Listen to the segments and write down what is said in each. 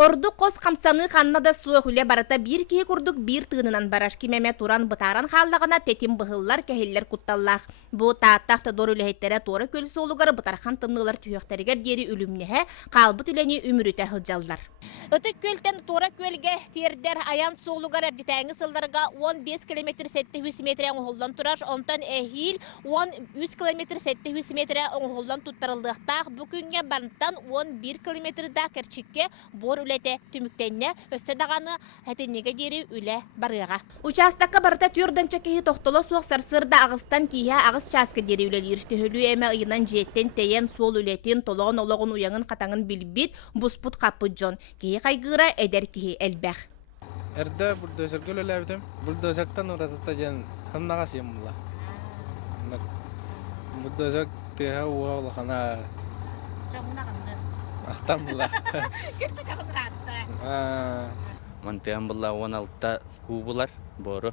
Орду қос қамсаны қаннада суы хүле барата бір кей күрдік бір тығынынан бараш кемеме туран бұтаран қаллағына тетім бұғыллар кәхеллер құтталлақ. Бұ тааттақты дор үләйттері торы көлісі олығары бұтархан тымнылар түйіқтерігер дері үлімнеге қалбыт үләне үміріті хылжаллар. Үтік көлтен тора көлге тердер аян соғылығар әрдетәңі сылдарға 15 км 700 метр оңғылдан тұрар, онтан әхил 13 км 700 метр оңғылдан тұттарылдықтақ бүкінге барынтан 11 км да кәрчікке бор үләте түміктенне өстедағаны әтенеге дері үлә барыға. Участаққа барыта түрден чекеhi тоқтылы суық сарсырда ағыстан кейе ағыс шасқы дері үләлі ерішті hөлі әмі ұйынан жеттен тейен сол үләтен толығын олығын уяңын қатаңын білбет бұспұт қапы жон. Кейі қайғыра әдер кейі әлбәқ. Әрді бұрдөзір көл өләбдім. Бұрдөзірттен ұратыта жен хымнаға сем бұла. Бұрдөзір тіға уға олықана ақтан бұла. Көрпі қағыдыр атты. Мантыған бұла 16-та күү бұлар, бору.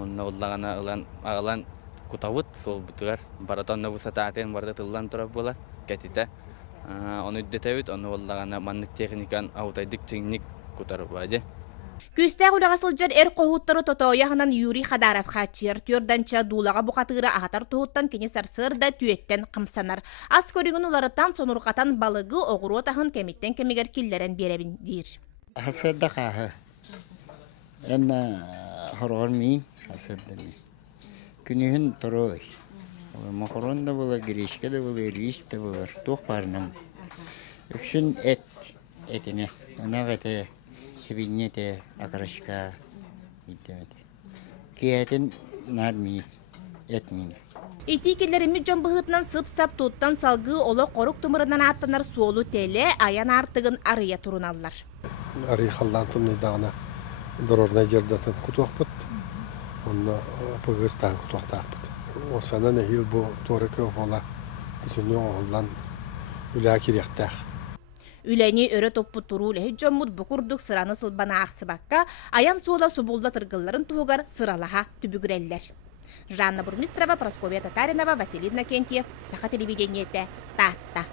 Онына ұллағана ағылан күтавыт сол бұтығар. Баратонна бұсата атен барды тылдан тұрап бұла. Кәтіті. Оны үддетәуіт, оны ұллағана маннық техникан аутайдық чыңник күтарып бәді. Күстәг улағасылжар әр қоғыттары тотояғынан Юрий Хадаров қачыр, түрданча дулаға бұқатығыры ағатар тұғыттан кені сарсырда түйеттен қымсанар. Ас көрігін оларыттан сонырқатан балығы оғыру отағын кеметтен кемегер келлерін беребін дейір. Асырда қағы. Әнна хорғыр мен, асырда мен. Күнігін тұрой. Мақырон да болар, грешке да болар, рис да болар, тоқ барынан. Үкшін әтіне, онақ әті. Кабинете акрашка битемет. Киятин нарми этмин. Ити келлерimi жон бұғытынан сып-сап туттан салғы олы қорық тұмырынан аттанар суолу теле аян артығын арыя тұруналар. Арый қалдан тұмнайдағына дұрорна жердетін күтуақ бұд. Онына бұғыстан күтуақтақ бұд. Осанан әйіл бұл торы көк ола бүтінен оғылдан үлі керектәқ. Үләне өрі топпу тұру ләхі жоммуд бұқырдық сыраны сылбана ақсыбаққа аян суола субулда тырғылларын туғығар сыралаға түбігіреллер. Жанна Бурмистрова, Прасковья Татаринова, Василий Накентьев, Саха телевидениеті, Татта.